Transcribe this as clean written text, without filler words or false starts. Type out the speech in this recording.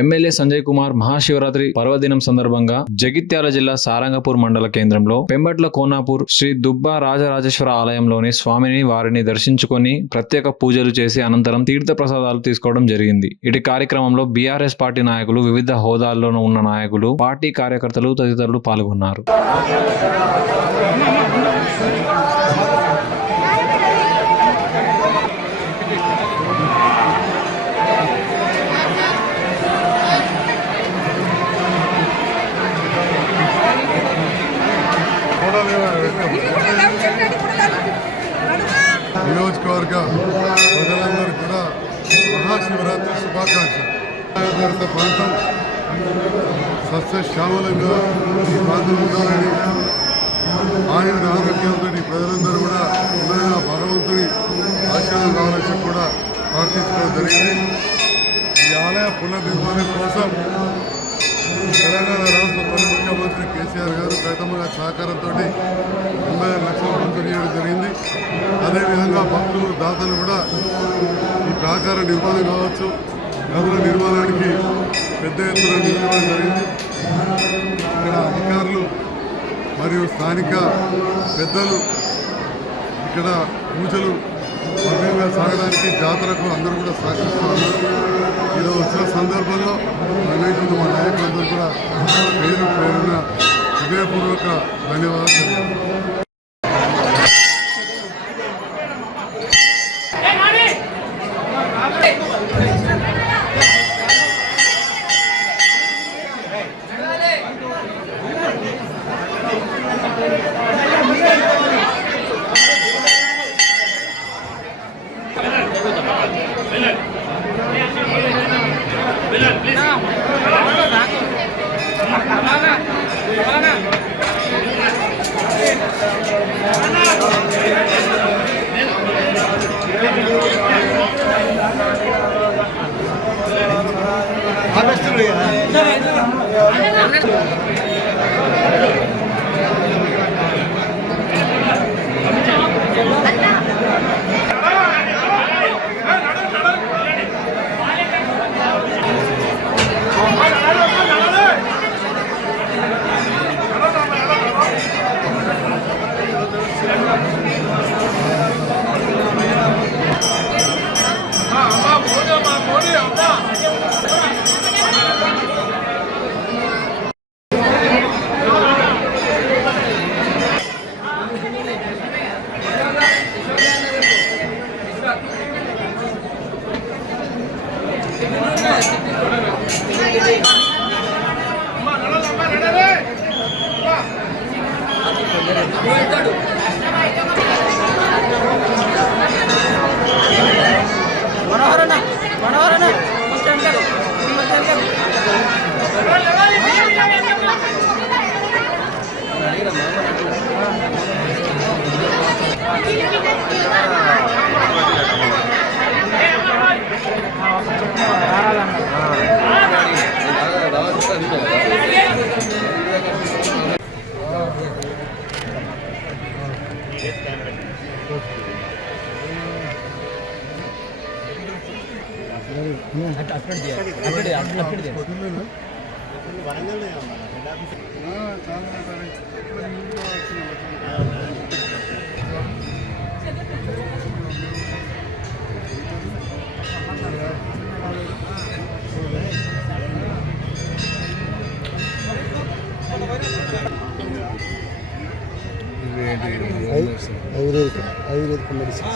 MLA Sanjay Kumar Mahashivratri పర్వదినం సందర్భంగా జగిత్యాల జిల్లా సారంగపూర్ మండల కేంద్రంలో పెంబట్ల కోనాపూర్ శ్రీ దుబ్బా రాజరాజేశ్వర ఆలయంలోని స్వామిని వారిని దర్శించుకొని ప్రత్యేక పూజలు చేసి అనంతరం తీర్థ ప్రసాదాలు తీసుకోవడం జరిగింది. ఇటు కార్యక్రమంలో బీఆర్ఎస్ పార్టీ నాయకులు, వివిధ హోదాల్లో ఉన్న నాయకులు, పార్టీ కార్యకర్తలు తదితరులు పాల్గొన్నారు. నియోజకవర్గ ప్రజలందరూ కూడా మహాశివరాత్రి శుభాకాంక్షలు. ప్రాంతం సస్యశ్యామలంగా ఈ ప్రాంతం ఉండాలని ఆయుధ ఆరోగ్యంతో ప్రజలందరూ కూడా ఉండగా భగవంతుని ఆశీర్వాదం కావాలని కూడా ప్రార్థించడం జరిగింది. ఈ ఆలయ పునర్నిర్మాణం కోసం తెలంగాణ రాష్ట్ర తొలి ముఖ్యమంత్రి కేసీఆర్ గారు గతంగా సహకారంతో 80 లక్షల మంజూరు చేయడం జరిగింది. అదేవిధంగా భక్తులు, దాతలు కూడా ఈ ప్రాకార నిర్మాణం కావచ్చు, గదుల నిర్మాణానికి పెద్ద ఎత్తున నిధులు జరిగింది. ఇక్కడ అధికారులు మరియు స్థానిక పెద్దలు ఇక్కడ పూజలు భవ్యంగా సాగడానికి జాతరకు అందరూ కూడా సహకరిస్తున్నారు. ఈరోజు వచ్చిన సందర్భంలో అనేక మా నాయకులందరూ కూడా పేరున హృదయపూర్వక ధన్యవాదాలు. Ayurvedic medicine